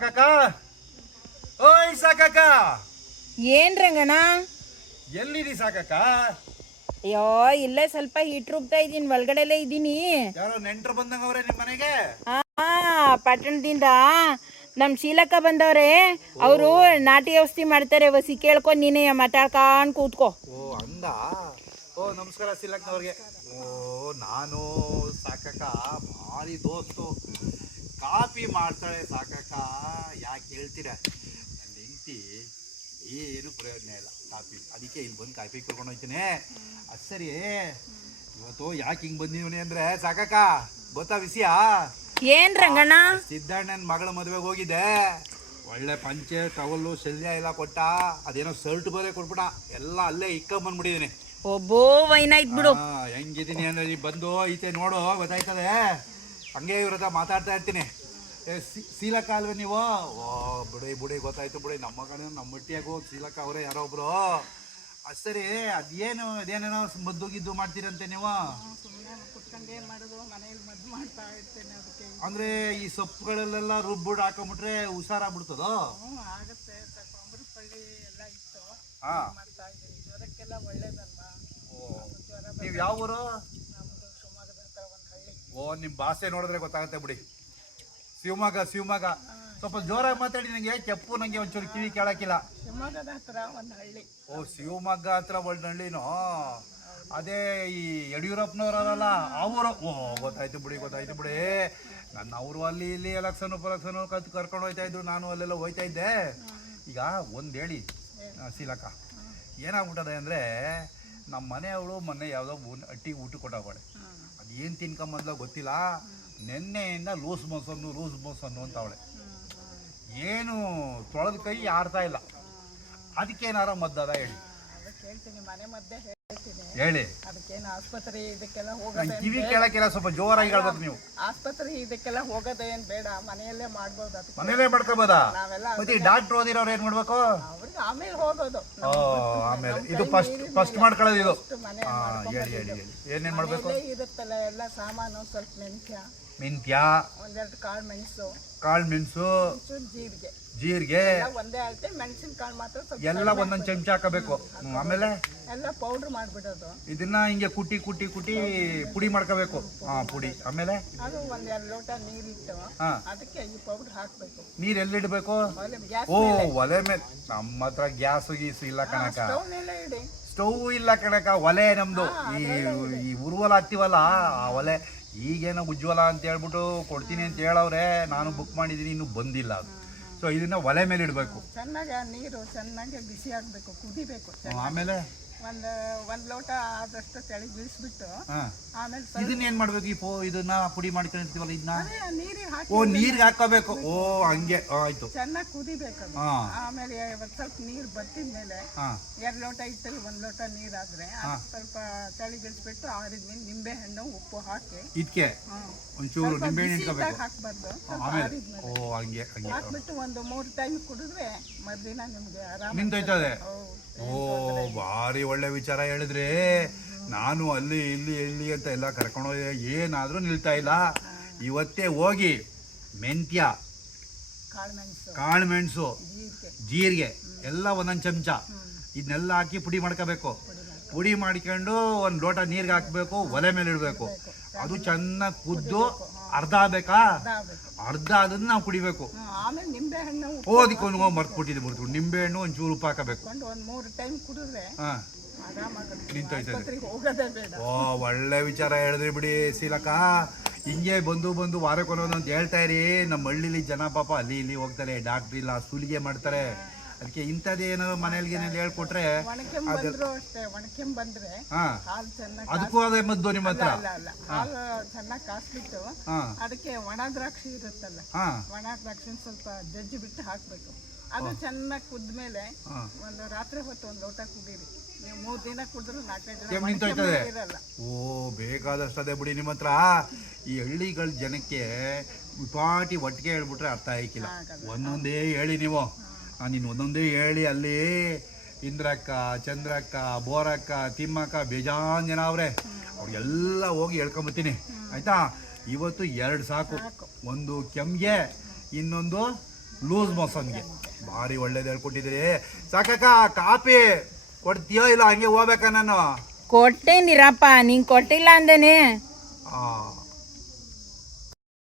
ಸಾಕಕ್ಕ? ಓಯ್ ಸಾಕಕ್ಕ! ಏನ್ ರಂಗಣ್ಣ? ಎಲ್ಲಿದಿ ಸಾಕಕ್ಕ? ಅಯ್ಯೋ ಇಲ್ಲೇ ಸ್ವಲ್ಪ ಹಿಟ್ ರುಬ್ತಾ ಇದೀನಿ ಒಳಗಡೆಲೇ ಇದ್ದೀನಿ. ಯಾರೋ ನೆಂಟ್ರು ಬಂದಂಗ ಅವ್ರೆ ನಿಮ್ ಮನೆಗೆ? ಆ ಪಟ್ಟಣದಿಂದ ನಮ್ ಶೀಲಕ್ಕ ಬಂದವ್ರೆ ಅವರು ನಾಟಿ ಔಷಧಿ ಮಾಡ್ತಾರೆ ವಸಿ ಕೇಳ್ಕೊ ನೀನೇ ಮಾತಾಡ್ಕೊಂಡ್ ಕೂತ್ಕೋ. ಓ ಹಂಗ ಓ ನಮಸ್ಕಾರ ಸಿಲಕ್ನವ್ರಿಗೆ ಓ ನಾನು ಸಾಕಕ್ಕ ಭಾರಿ ದೋಸ್ತು. ಕಾಪಿ ಮಾಡ್ತಾಳೆ ಸಾಕಕ್ಕ. ಯಾಕೆ ಹೇಳ್ತೀರ? ನನ್ನ ಹೆಂಡತಿ ಏನು ಪ್ರಯೋಜನ ಇಲ್ಲ ಕಾಪಿ. ಅದಕ್ಕೆ ಇಲ್ಲಿ ಬಂದು ಕಾಪಿ ಕರ್ಕೊಂಡು ಹೋಗ್ತೀನಿ. ಅದು ಸರಿ. ಇವತ್ತು ಯಾಕೆ ಹಿಂಗೆ ಬಂದಿವನಿ ಅಂದ್ರೆ ಸಾಕಕ್ಕ ಗೊತ್ತಾ ವಿಷಯ? ಏನ್ ರಂಗಣ್ಣ? ಸಿದ್ದಣ್ಣನ ಮಗಳ ಮದುವೆಗೆ ಹೋಗಿದ್ದೆ. ಒಳ್ಳೆ ಪಂಚೆ ಟವಲ್ಲು ಶಲ್ಯ ಎಲ್ಲ ಕೊಟ್ಟ. ಅದೇನೋ ಶರ್ಟ್ ಬೇರೆ ಕೊಟ್ಬಿಟ್ಟ. ಎಲ್ಲ ಅಲ್ಲೇ ಇಕ್ಕೊಂಬಂದ್ಬಿಟ್ಟಿದ್ದೀನಿ ಒಬ್ಬೋ ವೈನ ಬಿಡು ಹೆಂಗಿದ್ದೀನಿ ಅಂದ್ರೆ ಬಂದು ಈಚೆ ನೋಡು ಗೊತ್ತಾಯ್ತದೆ? ಹಂಗೆ ಇವ್ರದ ಮಾತಾಡ್ತಾ ಇರ್ತೀನಿ. ಏ, ಸಿ- ಸೀಲಕ್ಕ ಅಲ್ವೇ ನೀವು? ಓ ಬಿಡಿ ಬಿಡಿ ಗೊತ್ತಾಯ್ತು ಬಿಡಿ. ನಮ್ಮ ಕಡೆ ನಮ್ಮ ಮಟ್ಟಿಯಾಗು ಸೀಲಕ ಅವರೇ ಯಾರೋ ಒಬ್ರು. ಅದು ಸರಿ ಅದೇನು ಅದೇನೇನೋ ಮದ್ದು ಗಿದ್ದು ಮಾಡ್ತೀರಂತೆ ನೀವು? ಅಂದ್ರೆ ಈ ಸೊಪ್ಪುಗಳಲ್ಲೆಲ್ಲ ರುಬ್ಬಿಡ್ ಹಾಕೊಂಡ್ಬಿಟ್ರೆ ಹುಷಾರಾಗ್ಬಿಡ್ತದೋ? ಹಾ. ನೀವು ಯಾವ ಊರು? ಓ ನಿಮ್ಮ ಭಾಷೆ ನೋಡಿದ್ರೆ ಗೊತ್ತಾಗುತ್ತೆ ಬಿಡಿ. ಶಿವಮೊಗ್ಗ ಶಿವಮೊಗ್ಗ. ಸ್ವಲ್ಪ ಜೋರಾಗಿ ಮಾತಾಡಿ ನಂಗೆ ಕೆಪ್ಪು ನಂಗೆ ಒಂಚೂರು ಕಿವಿ ಕೇಳಕ್ಕಿಲ್ಲ. ಶಿವಮೊಗ್ಗದ ಹತ್ರ ಒಂದು ಹಳ್ಳಿ. ಓ ಶಿವಮೊಗ್ಗ ಹತ್ರ ಒಳ್ಳೆಹಳ್ಳಿನೋ ಅದೇ ಈ ಯಡಿಯೂರಪ್ಪನವರಲ್ಲ ಅವರು ಓ ಗೊತ್ತಾಯ್ತು ಬಿಡಿ ಗೊತ್ತಾಯ್ತು ಬಿಡಿ. ನನ್ನ ಅವರು ಅಲ್ಲಿ ಇಲ್ಲಿ ಎಲೆಕ್ಷನ್ ಉಪಲಕ್ಷನ್ ಕತ್ ಕರ್ಕೊಂಡು ಹೋಯ್ತಾ ಇದ್ರು. ನಾನು ಅಲ್ಲೆಲ್ಲ ಹೋಯ್ತಾ ಇದ್ದೆ. ಈಗ ಒಂದು ಹೇಳಿ ಆ, ಶೀಲಕ್ಕ ಏನಾಗ್ಬಿಟ್ಟದೆ ಅಂದರೆ ನಮ್ಮ ಮನೆಯವಳು ಮೊನ್ನೆ ಯಾವುದೋ ಅಟ್ಟಿ ಊಟ ಕೊಟ್ಟವಳೆ ಏನು ತಿನ್ಕೊಂಬಂದ್ಲ ಗೊತ್ತಿಲ್ಲ. ನಿನ್ನೆಯಿಂದ ಲೂಸ್ ಮೋಸನ್ನು ಲೂಸ್ ಮೋಸನ್ನು ಅಂತ ಅವಳೆ. ಏನು ತೊಳೆದ ಕೈ ಆಡ್ತಾ ಇಲ್ಲ. ಅದಕ್ಕೇನಾರ ಮದ್ದದ ಹೇಳಿ. ಹೇಳಿ. ಅದಕ್ಕೇನು ಆಸ್ಪತ್ರೆ ಇದಕ್ಕೆಲ್ಲ ಹೋಗೋದೇ ಕಿವಿ ಕೇಳಕ್ಕೆಲ್ಲ ಸ್ವಲ್ಪ ಜೋರಾಗಿ ಹೇಳ್ಬೇಕು ನೀವು. ಆಸ್ಪತ್ರೆ ಇದಕ್ಕೆಲ್ಲ ಹೋಗೋದೇನ್ ಬೇಡ. ಮನೆಯಲ್ಲೇ ಮಾಡ್ಬೋದು ಅದಕ್ಕೆ. ಮನೇಲೇ ಮಾಡ್ಕೋಬೋದಾ ನಾವೆಲ್ಲ ಮತ್ತೆ ಈ ಡಾಕ್ಟ್ರ್ ಓದಿರೋರು ಏನ್ ಮಾಡ್ಬೇಕು? ಅವ್ರಿಗೆ ಆಮೇಲೆ ಹೋಗೋದು. ಓ ಆಮೇಲೆ ಇದು ಫಸ್ಟ್ ಫಸ್ಟ್ ಮಾಡ್ಕೊಳ್ಳೋದು ಇದು. ಮನೆ ಹಾ ಹೇಳಿ ಹೇಳಿ ಹೇಳಿ. ಏನೇನ್ ಮಾಡ್ಬೇಕು? ಮನೆಯಲ್ಲೇ ಇರುತ್ತಲ್ಲ ಎಲ್ಲ ಸಾಮಾನು ಸ್ವಲ್ಪ ಮೆಣಸ್ಯ ಮೆಂತ್ಯ. ಒಂದೆರಡು ಕಾಳು ಮೆಣಸು. ಕಾಳು ಮೆಣಸು. ಒಂಚೂರು ಜೀರಿಗೆ. ಜೀರಿಗೆ. ಎಲ್ಲ ಒಂದೇ ಅಳತೆ ಮೆಣಸಿನ ಕಾಳು ಮಾತ್ರ ಸ್ವಲ್ಪ ಎಲ್ಲ ಒಂದೊಂದು ಚಮಚ ಹಾಕಬೇಕು. ಹ್ಮ್, ಆಮೇಲೆ? ಎಲ್ಲ ಪೌಡ್ರ್ ಮಾಡಿಬಿಡೋದು. ಇದನ್ನ ಹಿಂಗೆ ಕುಟ್ಟಿ ಕುಟ್ಟಿ ಕುಟ್ಟಿ ಪುಡಿ ಮಾಡ್ಕೋಬೇಕು. ಹಾ ಪುಡಿ. ಆಮೇಲೆ? ಅದು ಒಂದೆರಡು ಲೋಟ ನೀರಿಟ್ಟು ಹಾ. ಅದಕ್ಕೆ ಈ ಪೌಡ್ರ್ ಹಾಕಬೇಕು. ನೀರ್ ಎಲ್ಲಿಡ್ಬೇಕು? ಆಮೇಲೆ ಗ್ಯಾಸ್ ಓ ಒಲೆ ಮೇಲೆ. ನಮ್ಮ ಹತ್ರ ಗ್ಯಾಸ್ ಗೀಸು ಇಲ್ಲ ಕಣಕ ಸ್ಟವ್ ಮೇಲೆ ಇಡಿ. ಸ್ಟವ್ ಇಲ್ಲ ಕಣಕ ಒಲೆ ನಮ್ದು. ಈ ಈ ಉರುವಲ ಹತ್ತಿವಲ್ಲ ಆ ಒಲೆ. ಈಗೇನೋ ಉಜ್ವಲ ಅಂತ ಹೇಳ್ಬಿಟ್ಟು ಕೊಡ್ತೀನಿ ಅಂತ ಹೇಳವ್ರೆ ನಾನು ಬುಕ್ ಮಾಡಿದ್ದೀನಿ ಇನ್ನೂ ಬಂದಿಲ್ಲ ಅದು. ಸೊ ಇದನ್ನ ಒಲೆ ಮೇಲೆ ಇಡಬೇಕು. ಚೆನ್ನಾಗಿ ನೀರು ಚೆನ್ನಾಗಿ ಬಿಸಿ ಆಗಬೇಕು ಕುದಿಬೇಕು ಆಮೇಲೆ? ಒಂದು ಒಂದು ಲೋಟ ಆದಷ್ಟು ತೆಳಗೆ ಬೀಳಿಸ್ಬಿಟ್ಟು ಆಮೇಲೆ ಸ್ವಲ್ಪ ಇದನ್ನ ಏನ್ ಮಾಡ್ಬೇಕು ಈ ಪೋ ಇದನ್ನ ಪುಡಿ ಮಾಡ್ಕೊಂಡಿರ್ತೀವಲ್ಲ ಇದನ್ನ? ನೀರಿಗೆ ಹಾಕಿ ಓ ನೀರ್ಗೆ ಹಾಕೋಬೇಕು ಓ ಹಂಗೆ. ಆ, ಆಯ್ತು. ಚೆನ್ನಾಗಿ ಕುದಿಬೇಕು ಅದು ಹಾ. ಆಮೇಲೆ ಒಂದು ಸ್ವಲ್ಪ ನೀರು ಬತ್ತಿದ ಮೇಲೆ ಹಾ. ಎರಡು ಲೋಟ ಇಟ್ಟಲ್ಲಿ ಒಂದು ಲೋಟ ನೀರಾದ್ರೆ ಅದು ಸ್ವಲ್ಪ ತಳಿ ಬಿಡಿಸ್ಬಿಟ್ಟು ಆರಿದ್ಮೇಲೆ ನಿಂಬೆ ಹಣ್ಣು ಉಪ್ಪು ಹಾಕಿ. ಇದಕ್ಕೆ ಹ್ಮ್. ಒಂಚೂರು ನಿಂಬೆಹಣ್ಣು ಇಟ್ಕೋಬೇಕು. ಹಾಕ್ಬಾರ್ದು. ಸ್ವಲ್ಪ ಆಮೇಲೆ. ಆರಿದ್ಮೇಲೆ ಓ ಹಂಗೆ ಹಂಗೆ. ಹಾಕ್ಬಿಟ್ಟು ಒಂದು ಮೂರು ಟೈಮ್ ಕುಡಿದ್ರೆ ಮರುದಿನ ನಿಮ್ಗೆ ಆರಾಮ ನಿಂತೋಯ್ತದೆ. ಹೌದು. ಓ ಭಾರಿ ಒಳ್ಳೆ ವಿಚಾರ ಹೇಳಿದ್ರಿ. ನಾನು ಅಲ್ಲಿ ಇಲ್ಲಿ ಇಲ್ಲಿ ಅಂತ ಎಲ್ಲ ಕರ್ಕೊಂಡೋಗಿ ಏನಾದರೂ ನಿಲ್ತಾ ಇಲ್ಲ. ಇವತ್ತೇ ಹೋಗಿ ಮೆಂತ್ಯ ಕಾಳು ಮೆಣಸು. ಕಾಳು ಮೆಣಸು ಜೀರಿಗೆ. ಜೀರಿಗೆ ಎಲ್ಲ ಒಂದೊಂದು ಚಮಚ. ಇದನ್ನೆಲ್ಲ ಹಾಕಿ ಪುಡಿ ಮಾಡ್ಕೋಬೇಕು. ಪುಡಿ ಮಾಡ್ಕೊಂಡು ಒಂದು ಲೋಟ ನೀರಿಗೆ ಹಾಕಬೇಕು ಒಲೆ ಮೇಲೆ ಇಡಬೇಕು. ಅದು ಚೆನ್ನಾಗಿ ಕುದ್ದು ಅರ್ಧ ಆಗ್ಬೇಕಾ? ಅರ್ಧ ಅದನ್ನ ನಾವು ಕುಡಿಬೇಕು. ಆಮೇಲೆ ನಿಂಬೆ ಹಣ್ಣು ಓ ಅದಕ್ಕೆ ಒಂದು ಮರ್ತು ಬಿಡ್ತು ನಿಂಬೆಹಣ್ಣು ಒಂಚೂರು ಉಪ್ಪು ಹಾಕಬೇಕು. ಹಾಕೊಂಡು ಒಂದು ಮೂರು ಟೈಮ್ ಕುಡಿದ್ರೆ ಹಾಂ. ನಿಂತೋಯ್ತದೆ. ಓ ಒಳ್ಳೆ ವಿಚಾರ ಹೇಳಿದ್ರಿ ಬಿಡಿ ಸೀಲಕ ಹಿಂಗೆ ಬಂದು ಬಂದು ವಾರಕ್ಕೊಂದೊಂದು ಅಂತ ಹೇಳ್ತಾ ಇರಿ. ನಮ್ಮ ಹಳ್ಳಿಲಿ ಜನ ಪಾಪ ಅಲ್ಲಿ ಇಲ್ಲಿ ಹೋಗ್ತಾರೆ ಡಾಕ್ಟ್ರ್ ಇಲ್ಲ ಸುಲಿಗೆ ಮಾಡ್ತಾರೆ. ಅದಕ್ಕೆ ಇಂಥದ್ದೇನೋ ಮನೇಲಿ ಏನೇನು ಹೇಳ್ಕೊಟ್ರೆ ಅಷ್ಟೇ ಹಾ. ಹಾಲು ಚೆನ್ನಾಗಿ ಅದಕ್ಕೂ ಅದೇ ಮದ್ದು ನಿಮ್ಮ ಹತ್ರ? ಅಲ್ಲ ಅಲ್ಲ ಹಾಲು ಚೆನ್ನಾಗಿ ಕಾಸ್ಬಿಟ್ಟು ಹಾ. ಅದಕ್ಕೆ ಒಣ ದ್ರಾಕ್ಷಿ ಇರುತ್ತಲ್ಲ ಹಾ. ಒಣ ದ್ರಾಕ್ಷಿ ಸ್ವಲ್ಪ ಜಜ್ಜಿ ಬಿಟ್ಟು ಹಾಕ್ಬೇಕು. ಅದು ಚೆನ್ನಾಗಿ ಕುದ್ಮೇಲೆ ಒಂದು ರಾತ್ರಿ ಹೊತ್ತು ಒಂದು ಲೋಟ ಕುಡೀರಿ. ನೀವು ಮೂರು ದಿನ ಕುಡಿದ್ರು ನಾಲ್ಕೈದು ದಿನ ಇರಲ್ಲ. ಓ ಬೇಕಾದಷ್ಟು ಅದೇ ಬಿಡಿ ನಿಮ್ಮ ಹತ್ರ. ಈ ಹಳ್ಳಿಗಳ ಜನಕ್ಕೆ ಪಾಟಿ ಒಟ್ಟಿಗೆ ಹೇಳ್ಬಿಟ್ರೆ ಅರ್ಥ ಆಯ್ಕಿಲ್ಲ. ಒಂದೊಂದೇ ಹೇಳಿ ನೀವು. ನಾನು ಇನ್ನು ಒಂದೊಂದೇ ಹೇಳಿ ಅಲ್ಲಿ ಇಂದ್ರಕ್ಕ ಚಂದ್ರಕ್ಕ ಬೋರಕ್ಕ ತಿಮ್ಮಕ್ಕ ಬೇಜಾನ್ ಜನ ಅವ್ರೆ. ಅವ್ರಿಗೆಲ್ಲ ಹೋಗಿ ಹೇಳ್ಕೊಂಬತ್ತೀನಿ. ಆಯ್ತಾ? ಇವತ್ತು ಎರಡು ಸಾಕು. ಒಂದು ಕೆಮ್ಗೆ ಇನ್ನೊಂದು ಲೂಸ್ ಮೋಸನ್ಗೆ ಭಾರಿ ಒಳ್ಳೇದು ಹೇಳ್ಕೊಟ್ಟಿದ್ದೀರಿ. ಸಾಕಕ್ಕ ಕಾಪಿ ಕೊಡ್ತೀಯೋ ಇಲ್ಲ ಹಂಗೆ ಹೋಗ್ಬೇಕಾ ನಾನು? ಕೊಟ್ಟೇನಿರಪ್ಪ ನೀನು ಕೊಟ್ಟಿಲ್ಲ ಅಂದೇನೆ. ಆ